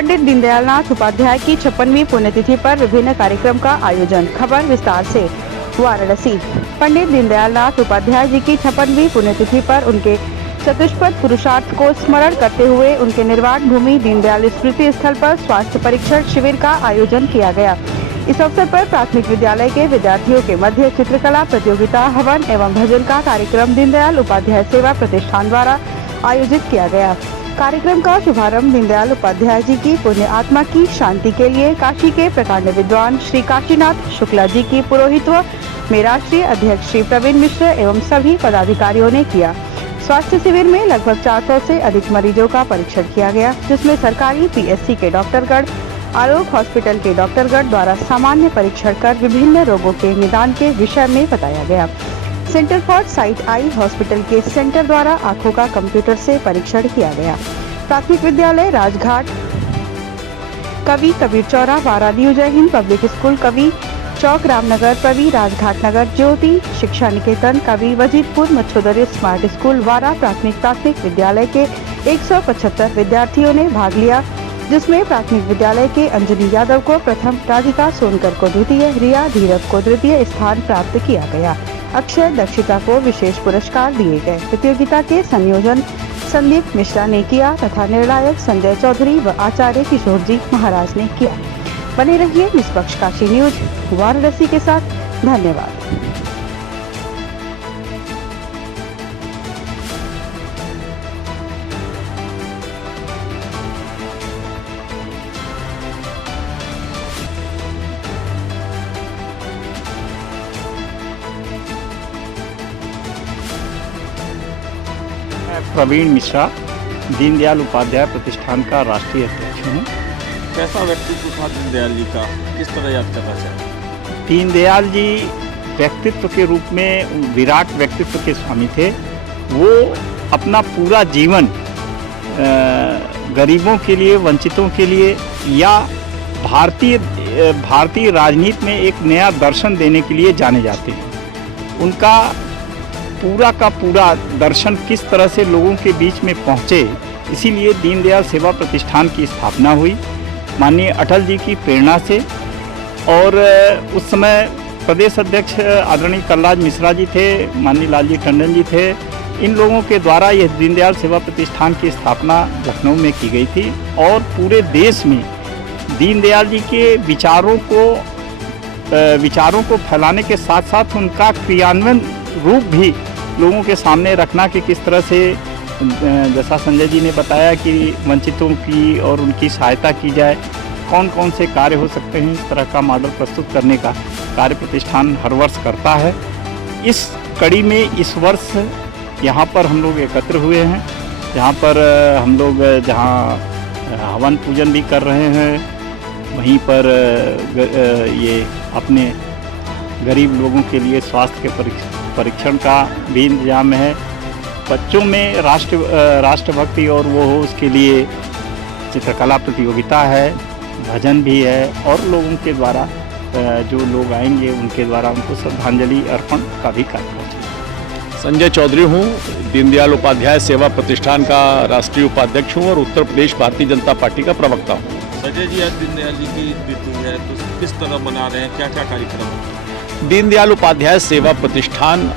पंडित दीनदयालनाथ उपाध्याय की 56वीं पुण्यतिथि पर विभिन्न कार्यक्रम का आयोजन। खबर विस्तार से। वाराणसी। पंडित दीनदयालनाथ उपाध्याय जी की 56वीं पुण्यतिथि पर उनके चतुष्पद पुरुषार्थ को स्मरण करते हुए उनके निर्वाण भूमि दीनदयाल स्मृति स्थल पर स्वास्थ्य परीक्षण शिविर का आयोजन किया गया। इस अवसर पर प्राथमिक विद्यालय के विद्यार्थियों के मध्य चित्रकला प्रतियोगिता, हवन एवं भजन का कार्यक्रम दीनदयाल उपाध्याय सेवा प्रतिष्ठान द्वारा आयोजित किया गया। कार्यक्रम का शुभारंभ दीनदयाल उपाध्याय जी की पुण्य आत्मा की शांति के लिए काशी के प्रकांड विद्वान श्री काशीनाथ शुक्ला जी की पुरोहित्व में राष्ट्रीय अध्यक्ष श्री प्रवीण मिश्र एवं सभी पदाधिकारियों ने किया। स्वास्थ्य शिविर में लगभग 400 से अधिक मरीजों का परीक्षण किया गया, जिसमें सरकारी पीएससी के डॉक्टरगण, आरोग्य हॉस्पिटल के डॉक्टरगण द्वारा सामान्य परीक्षण कर विभिन्न रोगों के निदान के विषय में बताया गया। Centre for site eye hospital के सेंटर द्वारा आंखों का कंप्यूटर से परीक्षण किया गया। प्राथमिक विद्यालय राजघाट, कवि कबीर चौरा, वारा न्यू जय हिंद पब्लिक स्कूल, कवि चौक रामनगर, कवि राजघाट नगर, ज्योति शिक्षा निकेतन, कवि वजीदपुर मच्छोदरी स्मार्ट स्कूल, वारा प्राथमिक विद्यालय के 175 विद्यार्थियों ने भाग लिया, जिसमें प्राथमिक विद्यालय के अंजनी यादव को प्रथम, राधिका सोनकर को द्वितीय, रिया धीरव को तृतीय स्थान प्राप्त किया गया। अक्षय दक्षिता को विशेष पुरस्कार दिए गए। प्रतियोगिता के संयोजन संदीप मिश्रा ने किया तथा निर्णायक संजय चौधरी व आचार्य किशोर जी महाराज ने किया। बने रहिए निष्पक्ष काशी न्यूज वाराणसी के साथ। धन्यवाद। प्रवीण मिश्रा, दीनदयाल उपाध्याय प्रतिष्ठान का राष्ट्रीय अध्यक्ष हूँ। कैसा व्यक्तित्व था दीनदयाल जी का, किस तरह याद करना चाहिए? दीनदयाल जी व्यक्तित्व के रूप में विराट व्यक्तित्व के स्वामी थे। वो अपना पूरा जीवन गरीबों के लिए, वंचितों के लिए या भारतीय राजनीति में एक नया दर्शन देने के लिए जाने जाते हैं। उनका पूरा का पूरा दर्शन किस तरह से लोगों के बीच में पहुँचे, इसीलिए दीनदयाल सेवा प्रतिष्ठान की स्थापना हुई माननीय अटल जी की प्रेरणा से। और उस समय प्रदेश अध्यक्ष आदरणीय कलराज मिश्रा जी थे, माननीय लालजी टंडन जी थे। इन लोगों के द्वारा यह दीनदयाल सेवा प्रतिष्ठान की स्थापना लखनऊ में की गई थी और पूरे देश में दीनदयाल जी के विचारों को फैलाने के साथ साथ उनका क्रियान्वयन रूप भी लोगों के सामने रखना कि किस तरह से, जैसा संजय जी ने बताया कि वंचितों की और उनकी सहायता की जाए, कौन कौन से कार्य हो सकते हैं, इस तरह का मॉडल प्रस्तुत करने का कार्य प्रतिष्ठान हर वर्ष करता है। इस कड़ी में इस वर्ष यहाँ पर हम लोग एकत्र हुए हैं, जहाँ पर हम लोग हवन पूजन भी कर रहे हैं, वहीं पर ये अपने गरीब लोगों के लिए स्वास्थ्य के परीक्षण का भी इंतजाम है। बच्चों में राष्ट्रभक्ति और वो हो उसके लिए चित्रकला प्रतियोगिता है, भजन भी है और लोगों के द्वारा जो लोग आएंगे उनके द्वारा उनको श्रद्धांजलि अर्पण का भी कार्यक्रम है। संजय चौधरी हूँ, दीनदयाल उपाध्याय सेवा प्रतिष्ठान का राष्ट्रीय उपाध्यक्ष हूँ और उत्तर प्रदेश भारतीय जनता पार्टी का प्रवक्ता हूँ। संजय जी, आज दीनदयाल जी की तिथि है, तो किस तरह मना रहे हैं, क्या क्या कार्यक्रम है? दीनदयाल उपाध्याय सेवा प्रतिष्ठान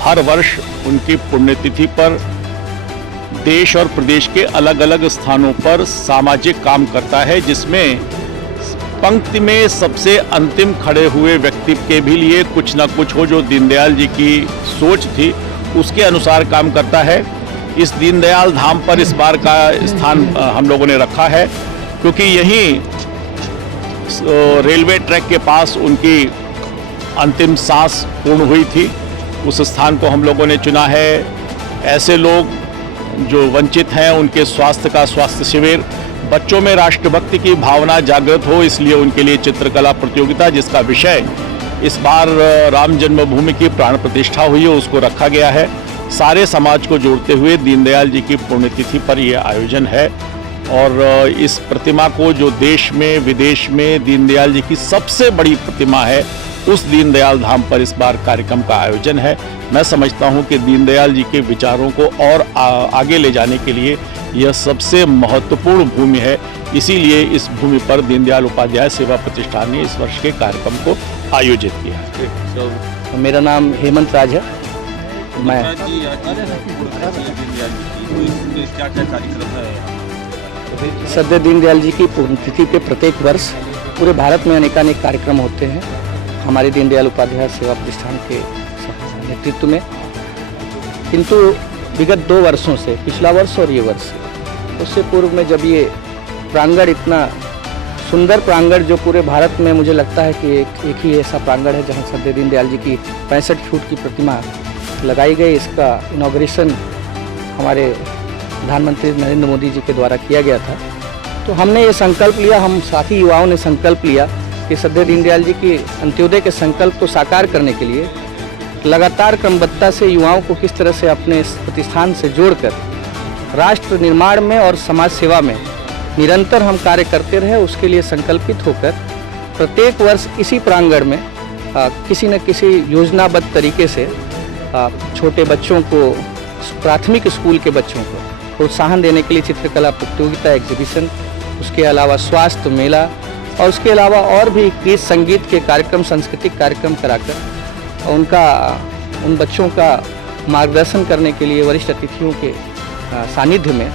हर वर्ष उनकी पुण्यतिथि पर देश और प्रदेश के अलग अलग स्थानों पर सामाजिक काम करता है, जिसमें पंक्ति में सबसे अंतिम खड़े हुए व्यक्ति के भी लिए कुछ न कुछ हो, जो दीनदयाल जी की सोच थी उसके अनुसार काम करता है। इस दीनदयाल धाम पर इस बार का स्थान हम लोगों ने रखा है, क्योंकि यहीं रेलवे ट्रैक के पास उनकी अंतिम सांस पूर्ण हुई थी। उस स्थान को हम लोगों ने चुना है। ऐसे लोग जो वंचित हैं उनके स्वास्थ्य शिविर, बच्चों में राष्ट्रभक्ति की भावना जागृत हो, इसलिए उनके लिए चित्रकला प्रतियोगिता, जिसका विषय इस बार राम जन्मभूमि की प्राण प्रतिष्ठा हुई है, उसको रखा गया है। सारे समाज को जोड़ते हुए दीनदयाल जी की पुण्यतिथि पर यह आयोजन है और इस प्रतिमा को, जो देश में विदेश में दीनदयाल जी की सबसे बड़ी प्रतिमा है, उस दीनदयाल धाम पर इस बार कार्यक्रम का आयोजन है। मैं समझता हूं कि दीनदयाल जी के विचारों को और आगे ले जाने के लिए यह सबसे महत्वपूर्ण भूमि है। इसीलिए इस भूमि पर दीनदयाल उपाध्याय सेवा प्रतिष्ठान ने इस वर्ष के कार्यक्रम को आयोजित किया है। मेरा नाम हेमंत राज है। मैं क्या क्या कार्यक्रम है? सदैव दीनदयाल जी की पुण्यतिथि पे प्रत्येक वर्ष पूरे भारत में अनेकानेक कार्यक्रम होते हैं हमारे दीनदयाल उपाध्याय सेवा प्रतिष्ठान के नेतृत्व में। किंतु विगत 2 वर्षों से, पिछला वर्ष और ये वर्ष, उससे पूर्व में जब ये प्रांगण, इतना सुंदर प्रांगण जो पूरे भारत में मुझे लगता है कि एक ही ऐसा प्रांगण है जहाँ सदैव दीनदयाल जी की 65 फुट की प्रतिमा लगाई गई। इसका इनॉग्रेशन हमारे प्रधानमंत्री नरेंद्र मोदी जी के द्वारा किया गया था। तो हमने ये संकल्प लिया, हम साथी युवाओं ने संकल्प लिया कि सदैव दीनदयाल जी की अंत्योदय के संकल्प को साकार करने के लिए लगातार क्रमबद्धता से युवाओं को किस तरह से अपने इस प्रतिष्ठान से जोड़कर राष्ट्र निर्माण में और समाज सेवा में निरंतर हम कार्य करते रहे, उसके लिए संकल्पित होकर प्रत्येक वर्ष इसी प्रांगण में किसी न किसी योजनाबद्ध तरीके से छोटे बच्चों को, प्राथमिक स्कूल के बच्चों को प्रोत्साहन देने के लिए चित्रकला प्रतियोगिता, एग्जीबिशन, उसके अलावा स्वास्थ्य मेला और उसके अलावा और भी गीत संगीत के कार्यक्रम, सांस्कृतिक कार्यक्रम कराकर उन बच्चों का मार्गदर्शन करने के लिए वरिष्ठ अतिथियों के सानिध्य में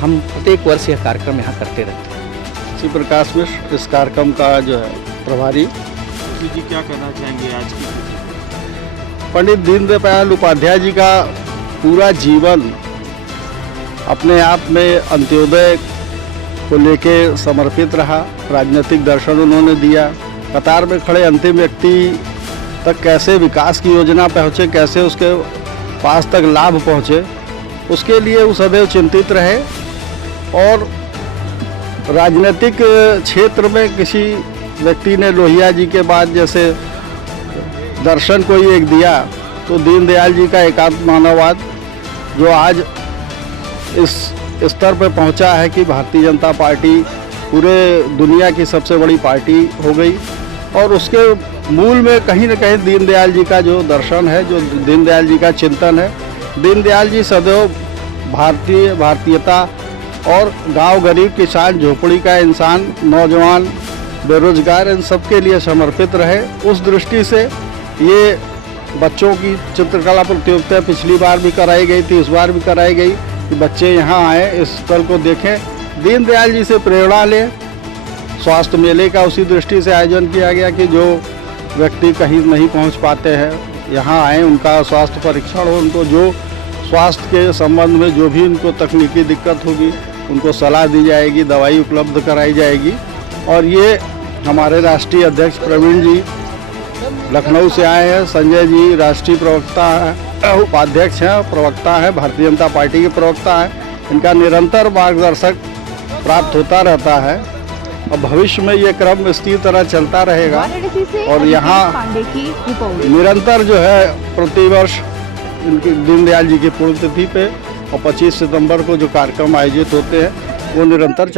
हम प्रत्येक वर्ष यह कार्यक्रम यहाँ करते रहते हैं। श्री प्रकाश मिश्र इस कार्यक्रम का जो है प्रभारी। जी क्या कहना चाहेंगे आज की? पंडित दीनदयाल उपाध्याय जी का पूरा जीवन अपने आप में अंत्योदय को लेके समर्पित रहा। राजनीतिक दर्शन उन्होंने दिया। कतार में खड़े अंतिम व्यक्ति तक कैसे विकास की योजना पहुँचे, कैसे उसके पास तक लाभ पहुँचे, उसके लिए वो सदैव चिंतित रहे। और राजनीतिक क्षेत्र में किसी व्यक्ति ने लोहिया जी के बाद जैसे दर्शन कोई एक दिया, तो दीनदयाल जी का एकात्म मानववाद जो आज इस स्तर पर पहुंचा है कि भारतीय जनता पार्टी पूरे दुनिया की सबसे बड़ी पार्टी हो गई। और उसके मूल में कहीं न कहीं दीनदयाल जी का जो दर्शन है, जो दीनदयाल जी का चिंतन है। दीनदयाल जी सदैव भारतीयता और गांव, गरीब, किसान, झोपड़ी का इंसान, नौजवान, बेरोजगार, इन सब के लिए समर्पित रहे। उस दृष्टि से ये बच्चों की चित्रकला प्रतियोगिता पिछली बार भी कराई गई थी, इस बार भी कराई गई कि बच्चे यहाँ आए, इस स्थल को देखें, दीनदयाल जी से प्रेरणा लें। स्वास्थ्य मेले का उसी दृष्टि से आयोजन किया गया कि जो व्यक्ति कहीं नहीं पहुँच पाते हैं, यहाँ आएँ, उनका स्वास्थ्य परीक्षण हो, उनको जो स्वास्थ्य के संबंध में जो भी उनको तकनीकी दिक्कत होगी उनको सलाह दी जाएगी, दवाई उपलब्ध कराई जाएगी। और ये हमारे राष्ट्रीय अध्यक्ष प्रवीण जी लखनऊ से आए हैं, संजय जी राष्ट्रीय प्रवक्ता हैं, उपाध्यक्ष हैं, प्रवक्ता हैं, भारतीय जनता पार्टी के प्रवक्ता हैं। इनका निरंतर मार्गदर्शक प्राप्त होता रहता है और भविष्य में ये क्रम इसी तरह चलता रहेगा। और यहाँ निरंतर जो है प्रतिवर्ष इनकी दीनदयाल जी की पुण्यतिथि पे और 25 सितंबर को जो कार्यक्रम आयोजित होते हैं वो निरंतर